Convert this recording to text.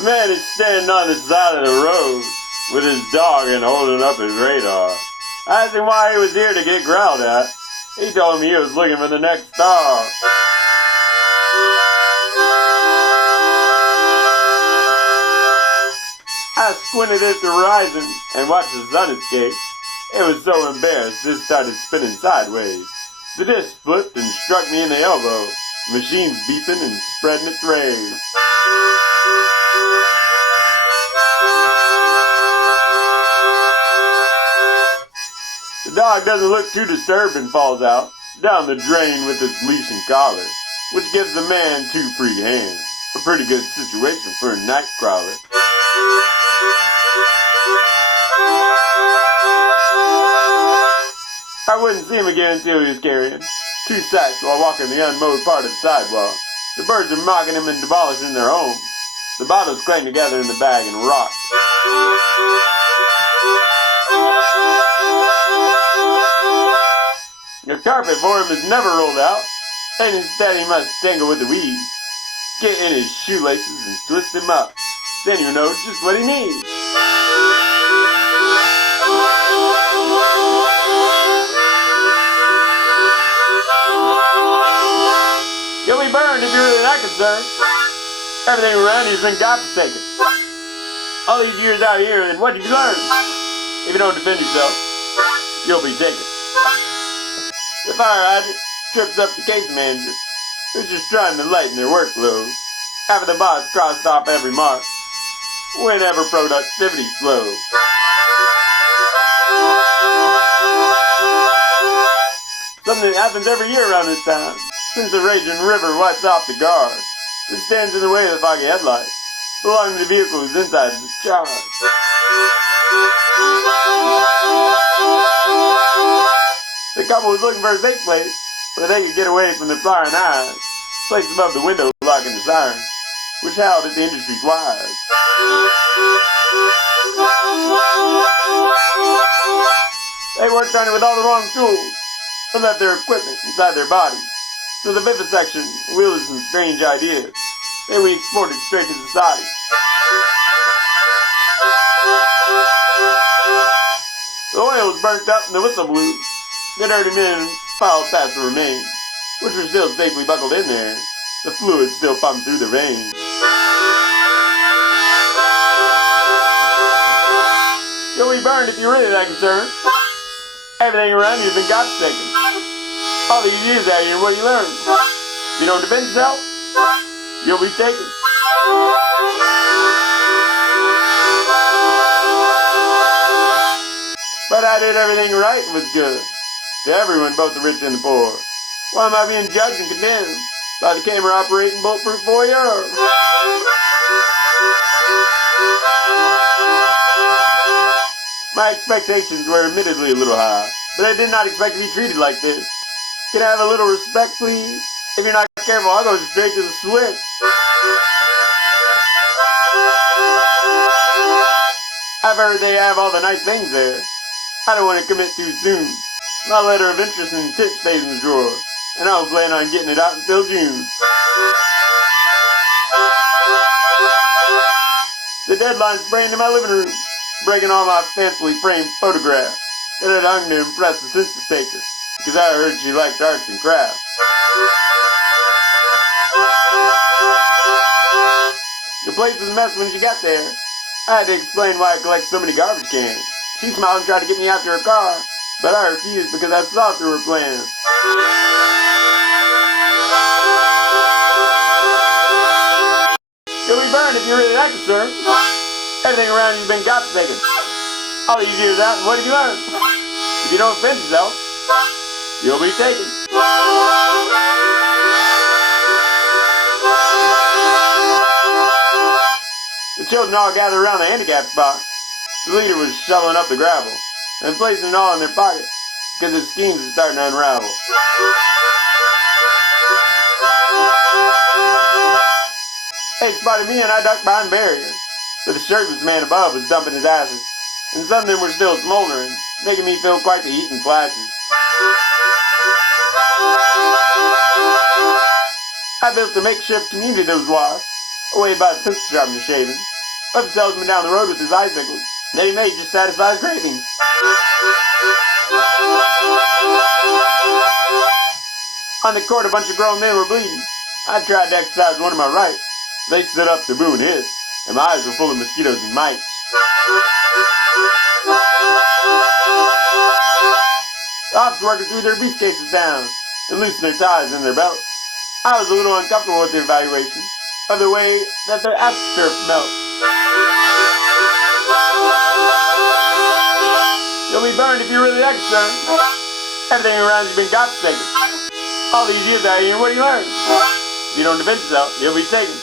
The man is standing on the side of the road with his dog and holding up his radar. I asked him why he was here to get growled at. He told me he was looking for the next star. I squinted at the horizon and watched the sun escape. It was so embarrassed it started spinning sideways. The disc flipped and struck me in the elbow. The machine's beeping and spreading its rays. The dog doesn't look too disturbed and falls out down the drain with its leash and collar, which gives the man 2 free hands. A pretty good situation for a nightcrawler. I wouldn't see him again until he was carrying 2 sacks while walking the unmowed part of the sidewalk. The birds are mocking him and demolishing their homes. The bottles clang together in the bag and rock. The carpet for him is never rolled out, and instead he must tangle with the weeds. Get in his shoelaces and twist him up. Then you know just what he needs. You'll be burned if you're really that concerned. Everything around you's been godforsaken. All these years out here, and what did you learn? If you don't defend yourself, you'll be taken. The fire hydrant trips up the case manager, who's just trying to lighten their workload. Half of the boss crossed off every mark, whenever productivity slows. Something happens every year around this time, since the raging river wipes off the guard. It stands in the way of the foggy headlights, belonging to the vehicle whose inside is charged. The couple was looking for a safe place where they could get away from the prying eyes, placed above the window blocking the siren, which howled at the industry's wires. They worked on it with all the wrong tools, and left their equipment inside their bodies. So the vivisection wielded some strange ideas that we exported straight to society. The oil was burnt up and the whistle blew. The dirty men filed past the remains, which were still safely buckled in there. The fluid still pumped through the veins. You'll be burned if you're really that concerned. Everything around you's been godforsaken. All these years out here, what do you learn? If you don't defend yourself, you'll be taken. But I did everything right and was good. To everyone, both the rich and the poor. Why am I being judged and condemned by the camera operating bulletproof voyeur? My expectations were admittedly a little high, but I did not expect to be treated like this. Can I have a little respect, please? If you're not careful, I'll go straight to the switch. I've heard they have all the nice things there. I don't want to commit too soon. My letter of interest and tip stays in the drawer, and I don't plan on getting it out until June. The deadline's spraying in my living room, breaking all my fancifully framed photographs that had hung to impress the census taker, because I heard she liked arts and crafts. The place was a mess when she got there. I had to explain why I collect so many garbage cans. She smiled and tried to get me after her car, but I refused because I saw through her plans. You'll be burned if you're really that concerned. Everything around you's been godforsaken. All these years out, and what did you learn? If you don't defend yourself, you'll be taken. The children all gathered around the handicap spot. The leader was shoveling up the gravel and placing it all in their pockets because his schemes were starting to unravel. They spotted me and I ducked behind the barrier, but the shirtless man above was dumping his ashes, and some of them were still smoldering, making me feel quite the heat and flashes. I built a makeshift community of those wasps, away by the pencil sharpener shaving, left the salesman down the road with his icicles. Then he made just satisfy his cravings. On the court, a bunch of grown men were bleeding. I tried to exercise one of my rights. They stood up to boo and hiss, and my eyes were full of mosquitoes and mites. The office workers threw their briefcases down and loosened their ties and their belts. I was a little uncomfortable with the evaluation of the way that their afterturf melts. You'll be burned if you really like it, sir. Everything around you's been gobsmacked. All these years out here, what do you learn? If you don't defend yourself, you'll be taken.